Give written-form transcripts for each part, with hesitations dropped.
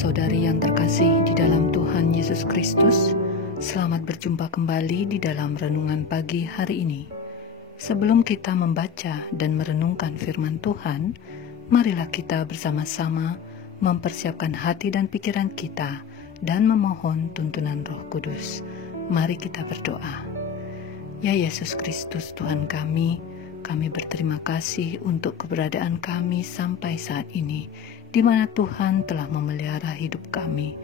Saudara-saudari yang terkasih di dalam Tuhan Yesus Kristus, selamat berjumpa kembali di dalam renungan pagi hari ini. Sebelum kita membaca dan merenungkan firman Tuhan, marilah kita bersama-sama mempersiapkan hati dan pikiran kita dan memohon tuntunan Roh Kudus. Mari kita berdoa. Ya Yesus Kristus Tuhan kami berterima kasih untuk keberadaan kami sampai saat ini, di mana Tuhan telah memelihara hidup kami.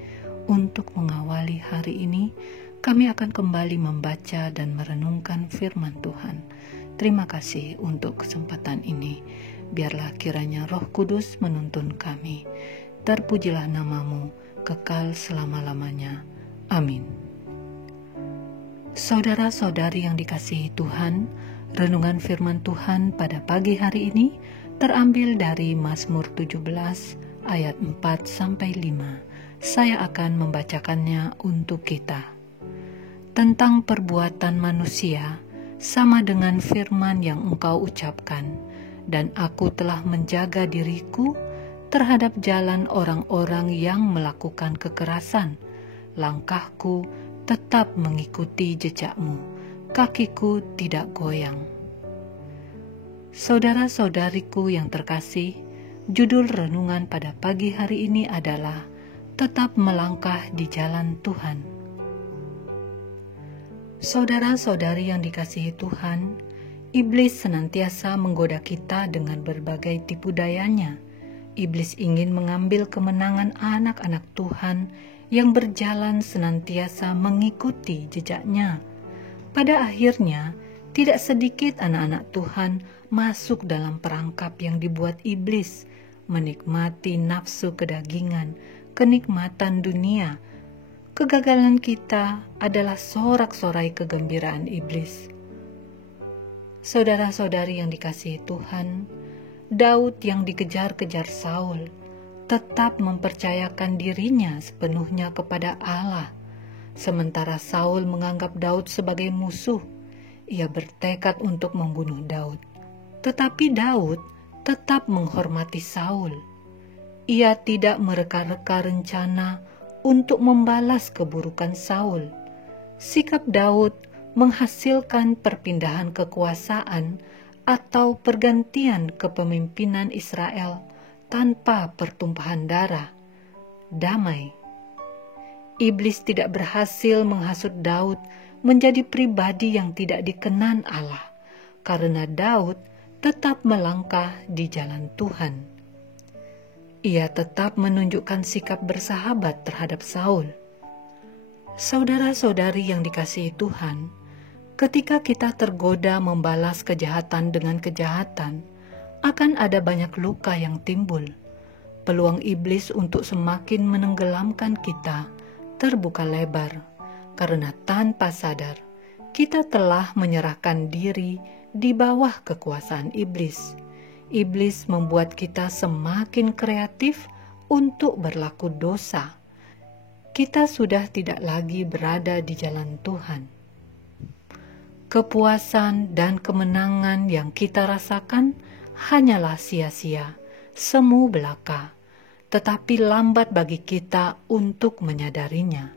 Untuk mengawali hari ini, kami akan kembali membaca dan merenungkan firman Tuhan. Terima kasih untuk kesempatan ini. Biarlah kiranya Roh Kudus menuntun kami. Terpujilah namamu, kekal selama-lamanya. Amin. Saudara-saudari yang dikasihi Tuhan, renungan firman Tuhan pada pagi hari ini terambil dari Mazmur 17 ayat 4-5. Saya akan membacakannya untuk kita. Tentang perbuatan manusia, sama dengan firman yang engkau ucapkan, dan aku telah menjaga diriku terhadap jalan orang-orang yang melakukan kekerasan. Langkahku tetap mengikuti jejakmu, kakiku tidak goyang. Saudara-saudariku yang terkasih, judul renungan pada pagi hari ini adalah Tetap Melangkah di Jalan Tuhan. Saudara-saudari yang dikasihi Tuhan, iblis senantiasa menggoda kita dengan berbagai tipu dayanya. Iblis ingin mengambil kemenangan anak-anak Tuhan yang berjalan senantiasa mengikuti jejaknya. Pada akhirnya, tidak sedikit anak-anak Tuhan masuk dalam perangkap yang dibuat iblis, menikmati nafsu kedagingan, kenikmatan dunia. Kegagalan kita adalah sorak-sorai kegembiraan iblis. Saudara-saudari yang dikasihi Tuhan, Daud yang dikejar-kejar Saul tetap mempercayakan dirinya sepenuhnya kepada Allah. Sementara Saul menganggap Daud sebagai musuh, ia bertekad untuk membunuh Daud. Tetapi Daud tetap menghormati Saul. Ia tidak mereka-reka rencana untuk membalas keburukan Saul. Sikap Daud menghasilkan perpindahan kekuasaan atau pergantian kepemimpinan Israel tanpa pertumpahan darah. Damai. Iblis tidak berhasil menghasut Daud menjadi pribadi yang tidak dikenan Allah, karena Daud tetap melangkah di jalan Tuhan. Ia tetap menunjukkan sikap bersahabat terhadap Saul. Saudara-saudari yang dikasihi Tuhan, ketika kita tergoda membalas kejahatan dengan kejahatan, akan ada banyak luka yang timbul. Peluang iblis untuk semakin menenggelamkan kita terbuka lebar, karena tanpa sadar kita telah menyerahkan diri di bawah kekuasaan iblis. Iblis membuat kita semakin kreatif untuk berlaku dosa. Kita sudah tidak lagi berada di jalan Tuhan. Kepuasan dan kemenangan yang kita rasakan hanyalah sia-sia, semu belaka, tetapi lambat bagi kita untuk menyadarinya.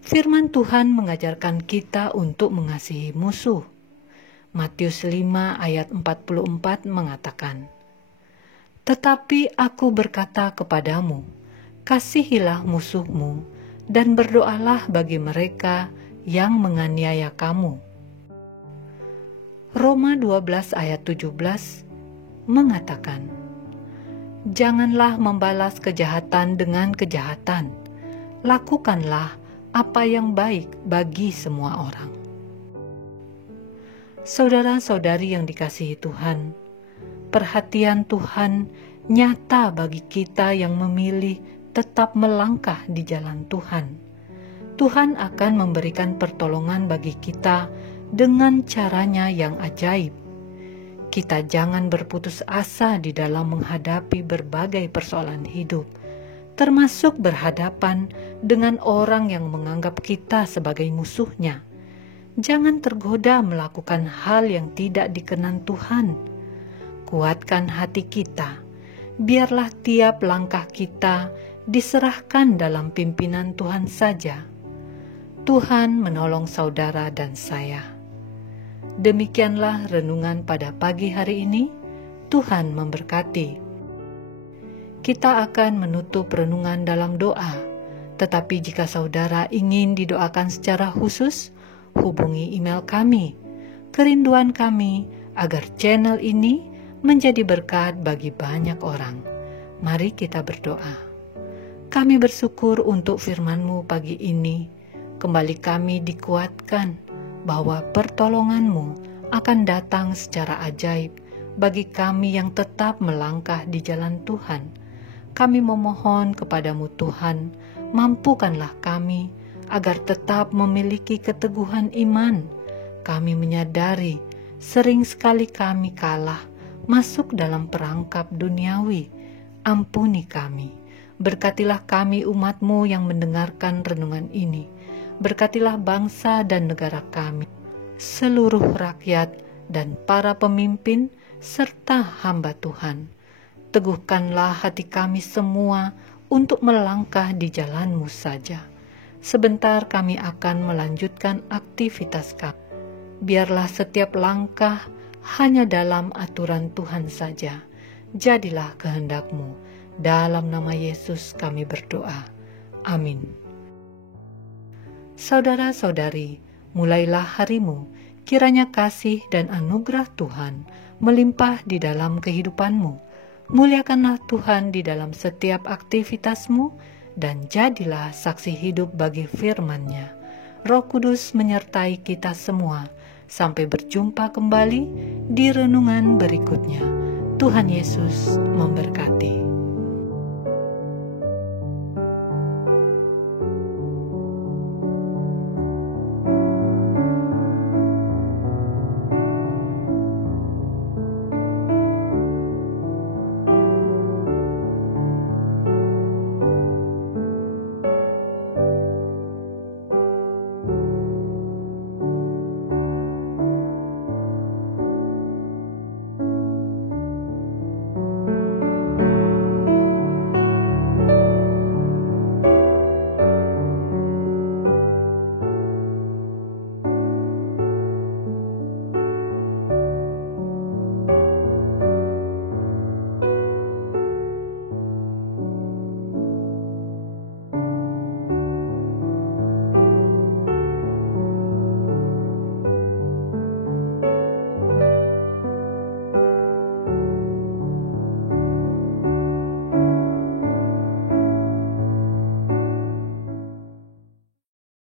Firman Tuhan mengajarkan kita untuk mengasihi musuh. Matius 5 ayat 44 mengatakan, "Tetapi aku berkata kepadamu, kasihilah musuhmu dan berdoalah bagi mereka yang menganiaya kamu." Roma 12 ayat 17 mengatakan, "Janganlah membalas kejahatan dengan kejahatan. Lakukanlah apa yang baik bagi semua orang." Saudara-saudari yang dikasihi Tuhan, perhatian Tuhan nyata bagi kita yang memilih tetap melangkah di jalan Tuhan. Tuhan akan memberikan pertolongan bagi kita dengan caranya yang ajaib. Kita jangan berputus asa di dalam menghadapi berbagai persoalan hidup, termasuk berhadapan dengan orang yang menganggap kita sebagai musuhnya. Jangan tergoda melakukan hal yang tidak dikenan Tuhan. Kuatkan hati kita, biarlah tiap langkah kita diserahkan dalam pimpinan Tuhan saja. Tuhan menolong saudara dan saya. Demikianlah renungan pada pagi hari ini. Tuhan memberkati. Kita akan menutup renungan dalam doa, tetapi jika saudara ingin didoakan secara khusus, hubungi email kami. Kerinduan kami agar channel ini menjadi berkat bagi banyak orang. Mari kita berdoa. Kami bersyukur untuk firman-Mu pagi ini. Kembali kami dikuatkan bahwa pertolongan-Mu akan datang secara ajaib bagi kami yang tetap melangkah di jalan Tuhan. Kami memohon kepadamu Tuhan, mampukanlah kami agar tetap memiliki keteguhan iman. Kami menyadari sering sekali kami kalah masuk dalam perangkap duniawi. Ampuni kami. Berkatilah kami umat-Mu yang mendengarkan renungan ini. Berkatilah bangsa dan negara kami, seluruh rakyat dan para pemimpin serta hamba Tuhan. Teguhkanlah hati kami semua untuk melangkah di jalan-Mu saja. Sebentar kami akan melanjutkan aktivitas kami. Biarlah setiap langkah hanya dalam aturan Tuhan saja. Jadilah kehendak-Mu. Dalam nama Yesus kami berdoa. Amin. Saudara-saudari, mulailah harimu. Kiranya kasih dan anugerah Tuhan melimpah di dalam kehidupanmu. Muliakanlah Tuhan di dalam setiap aktivitasmu dan jadilah saksi hidup bagi firman-Nya. Roh Kudus menyertai kita semua. Sampai berjumpa kembali di renungan berikutnya. Tuhan Yesus memberkati.